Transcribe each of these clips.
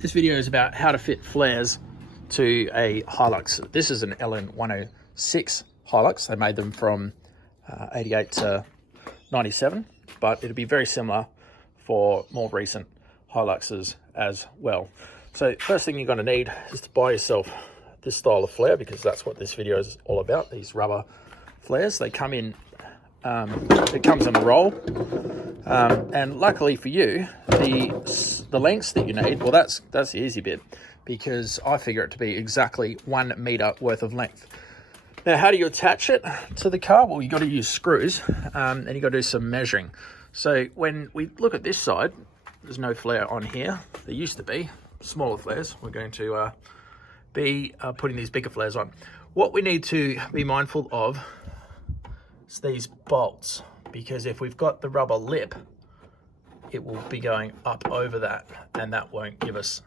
This video is about how to fit flares to a Hilux. This is an LN106 Hilux. They made them from 88 to 97, but it'll be very similar for more recent Hiluxes as well. So first thing you're going to need is to buy yourself this style of flare, because that's what this video is all about, these rubber flares. They come in, it comes in a roll, and luckily for you, the lengths that you need, well, that's the easy bit, because I figure it to be exactly 1 meter worth of length. Now, how do you attach it to the car? Well, you got to use screws, and you got to do some measuring. So when we look at this side, there's no flare on here. There used to be smaller flares. We're going to be putting these bigger flares on. What we need to be mindful of is these bolts, because if we've got the rubber lip, it will be going up over that, and that won't give us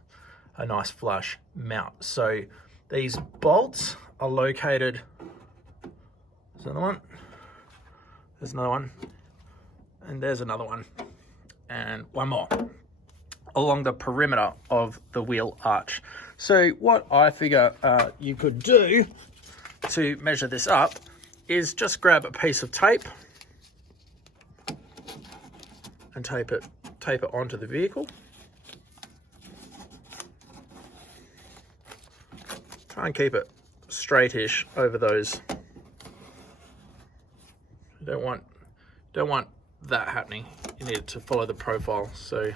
a nice flush mount. So these bolts are located, there's another one, there's another one, and there's another one, and one more, along the perimeter of the wheel arch. So what I figure you could do to measure this up is just grab a piece of tape and tape it onto the vehicle. Try and keep it straightish over those. You don't want that happening. You need it to follow the profile. So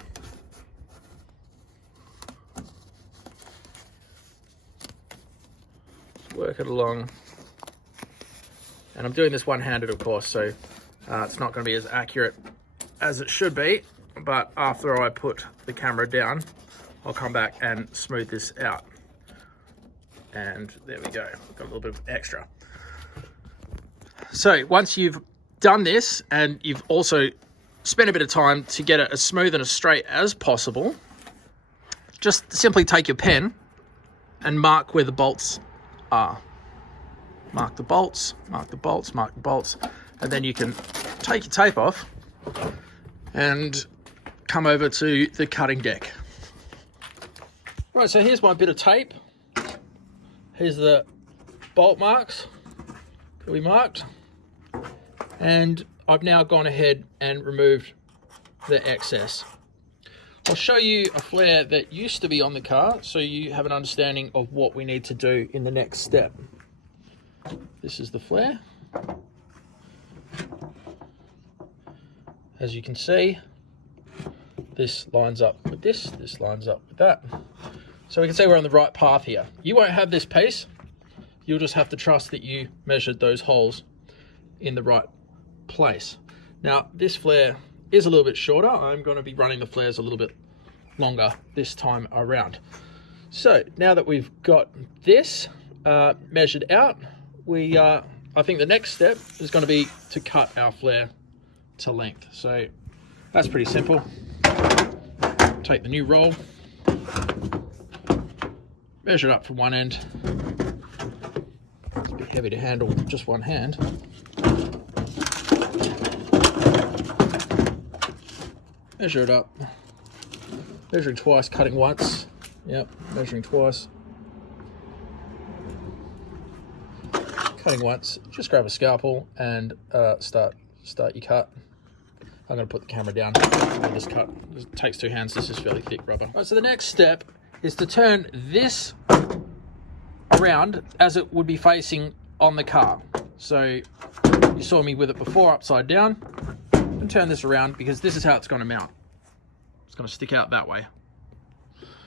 work it along. And I'm doing this one-handed, of course, so it's not going to be as accurate as it should be, but after I put the camera down, I'll come back and smooth this out. And there we go, got a little bit of extra. So once you've done this, and you've also spent a bit of time to get it as smooth and as straight as possible, just simply take your pen and mark where the bolts are. Mark the bolts, mark the bolts, mark the bolts, and then you can take your tape off and come over to the cutting deck. Right, so here's my bit of tape. Here's the bolt marks that we marked, and I've now gone ahead and removed the excess. I'll show you a flare that used to be on the car so you have an understanding of what we need to do in the next step. This is the flare. As you can see, this lines up with this lines up with that. So we can say we're on the right path here. You won't have this piece. You'll just have to trust that you measured those holes in the right place. Now, this flare is a little bit shorter. I'm going to be running the flares a little bit longer this time around. So now that we've got this measured out, I think the next step is going to be to cut our flare to length. So that's pretty simple. Take the new roll, measure it up from one end. It's a bit heavy to handle with just one hand. Measure it up. Measuring twice, cutting once. Yep, measuring twice. Cutting once. Just grab a scalpel and start your cut. I'm going to put the camera down and just cut. It takes 2 hands. This is fairly thick rubber. Right, so the next step is to turn this around as it would be facing on the car. So you saw me with it before upside down, and turn this around because this is how it's going to mount. It's going to stick out that way.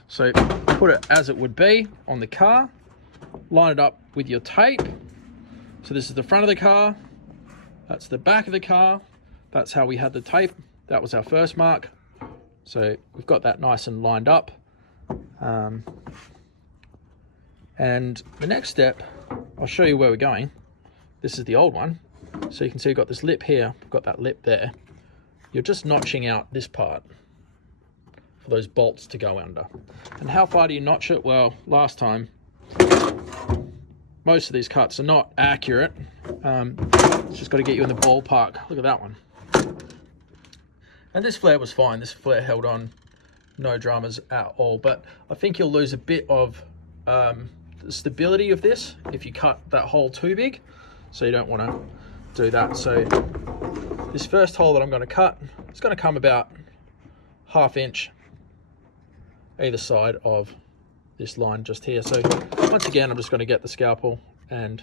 So put it as it would be on the car, line it up with your tape. So this is the front of the car, that's the back of the car, that's how we had the tape. That was our first mark. So we've got that nice and lined up. And the next step, I'll show you where we're going. This is the old one. So you can see we've got this lip here, we've got that lip there. You're just notching out this part for those bolts to go under. And how far do you notch it? Well, last time, most of these cuts are not accurate. It's just got to get you in the ballpark. Look at that one. And this flare was fine. This flare held on no dramas at all. But I think you'll lose a bit of the stability of this if you cut that hole too big, so you don't want to do that. So this first hole that I'm going to cut, it's going to come about 1/2 inch either side of this line just here. So once again, I'm just going to get the scalpel and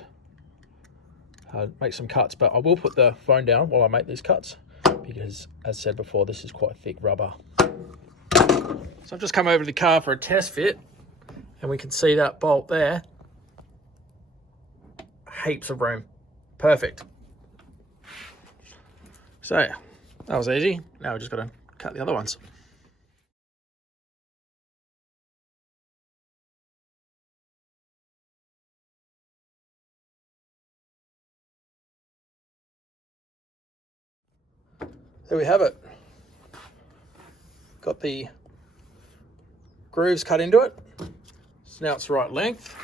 make some cuts, but I will put the phone down while I make these cuts because, as said before, this is quite thick rubber. So I've just come over to the car for a test fit, and we can see that bolt there. Heaps of room. Perfect. So that was easy. Now we've just got to cut the other ones. There we have it. Got the grooves cut into it. So now it's the right length.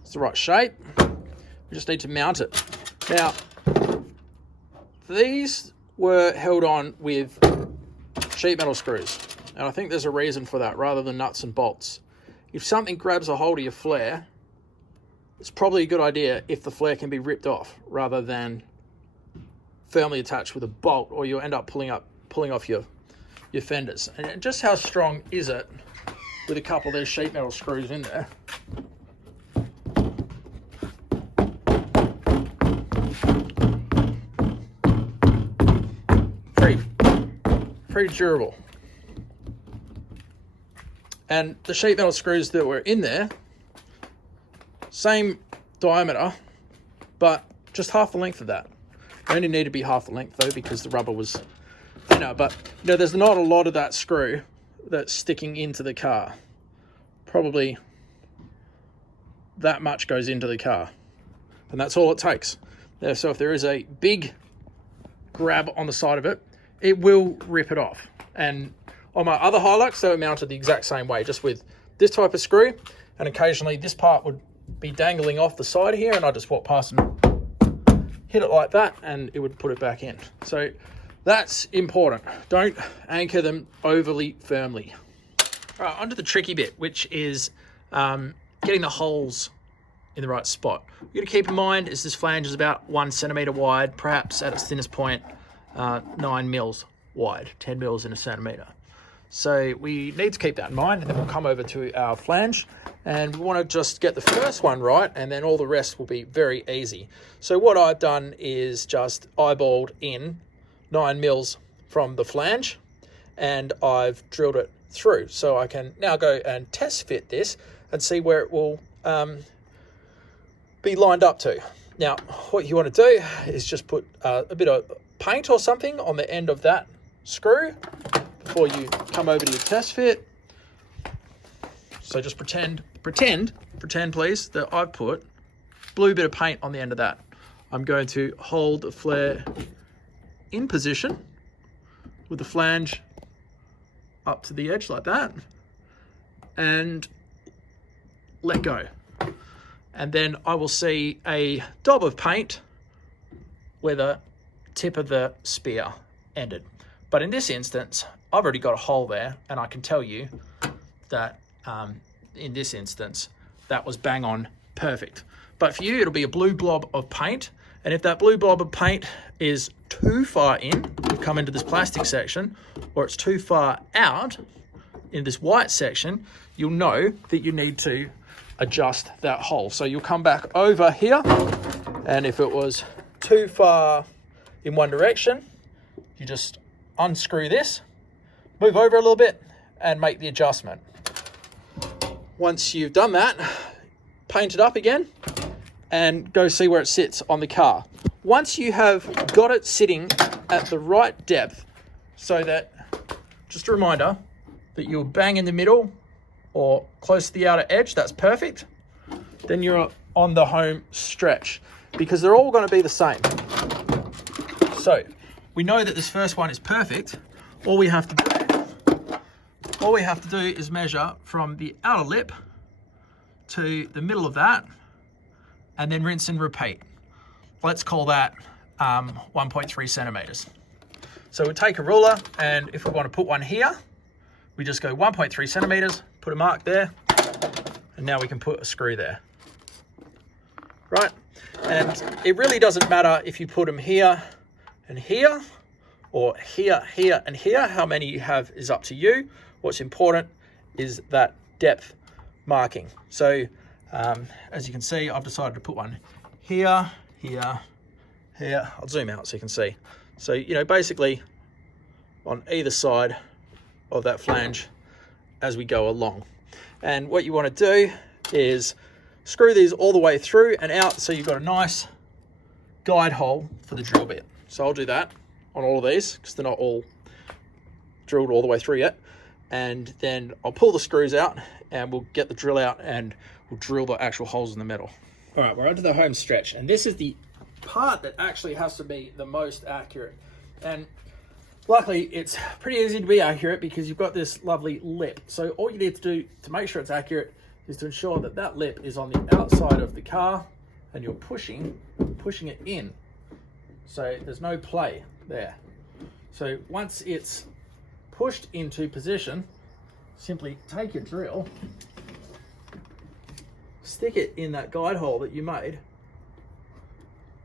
It's the right shape. We just need to mount it. Now, these were held on with sheet metal screws. And I think there's a reason for that rather than nuts and bolts. If something grabs a hold of your flare, it's probably a good idea if the flare can be ripped off rather than firmly attached with a bolt, or you'll end up pulling off your fenders. And just how strong is it with a couple of these sheet metal screws in there? Pretty durable. And the sheet metal screws that were in there, same diameter, but just half the length of that. They only need to be half the length though, because the rubber was thinner. But you know, there's not a lot of that screw that's sticking into the car. Probably that much goes into the car, and that's all it takes. So if there is a big grab on the side of it, it will rip it off. And on my other Hilux, they were mounted the exact same way, just with this type of screw, and occasionally this part would be dangling off the side here, and I just walk past and hit it like that, and it would put it back in. So that's important. Don't anchor them overly firmly. All right, onto the tricky bit, which is getting the holes in the right spot. What you got to keep in mind is this flange is about 1 centimeter wide, perhaps at its thinnest point 9 mils wide, 10 mils in a centimeter. So we need to keep that in mind, and then we'll come over to our flange, and we want to just get the first one right, and then all the rest will be very easy. So what I've done is just eyeballed in 9 mils from the flange, and I've drilled it through. So I can now go and test fit this and see where it will be lined up to. Now, what you want to do is just put a bit of paint or something on the end of that screw before you come over to your test fit. So just pretend please, that I've put blue bit of paint on the end of that. I'm going to hold the flare in position with the flange up to the edge like that, and let go. And then I will see a daub of paint where the tip of the spear ended. But in this instance, I've already got a hole there, and I can tell you that in this instance, that was bang on perfect. But for you, it'll be a blue blob of paint. And if that blue blob of paint is too far in, we've come into this plastic section, or it's too far out in this white section, you'll know that you need to adjust that hole. So you'll come back over here, and if it was too far in one direction, you just unscrew this, move over a little bit, and make the adjustment. Once you've done that, paint it up again and go see where it sits on the car. Once you have got it sitting at the right depth, so that, just a reminder, that you're bang in the middle or close to the outer edge, that's perfect. Then you're on the home stretch, because they're all going to be the same. So we know that this first one is perfect. All we have to do is measure from the outer lip to the middle of that, and then rinse and repeat. Let's call that 1.3 centimeters. So we take a ruler, and if we want to put one here, we just go 1.3 centimeters, put a mark there, and now we can put a screw there. Right? And it really doesn't matter if you put them here and here, or here, here, and here. How many you have is up to you. What's important is that depth marking. So as you can see, I've decided to put one here, here, here. I'll zoom out so you can see. So, you know, basically on either side of that flange as we go along. And what you want to do is screw these all the way through and out so you've got a nice guide hole for the drill bit. So I'll do that on all of these because they're not all drilled all the way through yet. And then I'll pull the screws out and we'll get the drill out and we'll drill the actual holes in the metal. All right, we're onto the home stretch, and this is the part that actually has to be the most accurate. And luckily it's pretty easy to be accurate because you've got this lovely lip. So all you need to do to make sure it's accurate is to ensure that that lip is on the outside of the car and you're pushing it in. So there's no play there. So once it's pushed into position, simply take your drill, stick it in that guide hole that you made.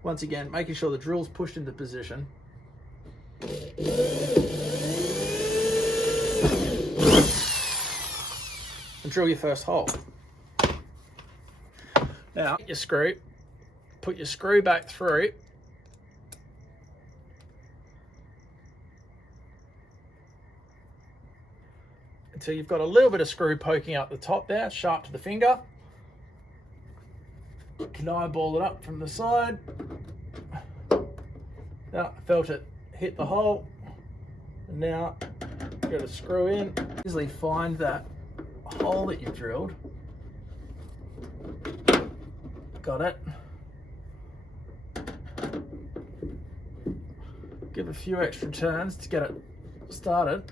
Once again, making sure the drill's pushed into position. And drill your first hole. Now, your screw, put your screw back through. Until you've got a little bit of screw poking out the top there, sharp to the finger. You can eyeball it up from the side. Now, I felt it hit the hole. And now, you've got to screw in. Easily find that hole that you drilled. Got it. Give a few extra turns to get it started.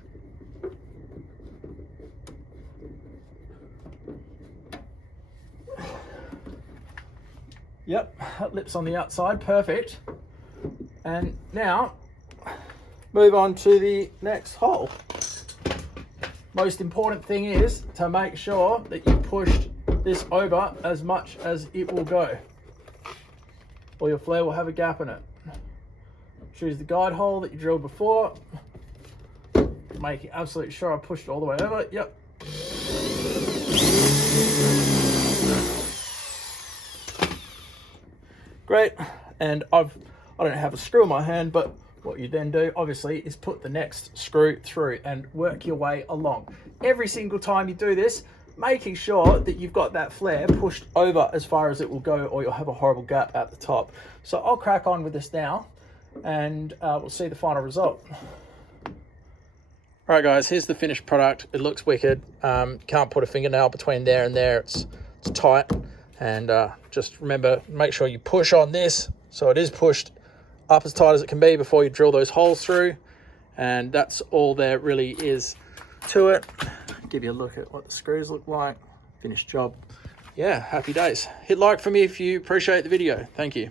Yep, that lip's on the outside, perfect. And now, move on to the next hole. Most important thing is to make sure that you pushed this over as much as it will go, or your flare will have a gap in it. Choose the guide hole that you drilled before, making absolutely sure I pushed it all the way over. Yep. Great. And I don't have a screw in my hand, but what you then do obviously is put the next screw through and work your way along. Every single time you do this, making sure that you've got that flare pushed over as far as it will go, or you'll have a horrible gap at the top. So I'll crack on with this now, and we'll see the final result. All right guys, here's the finished product. It looks wicked. Can't put a fingernail between there and there. It's tight. And just remember, make sure you push on this so it is pushed up as tight as it can be before you drill those holes through. And that's all there really is to it. Give you a look at what the screws look like. Finished job. Yeah, happy days. Hit like for me if you appreciate the video. Thank you.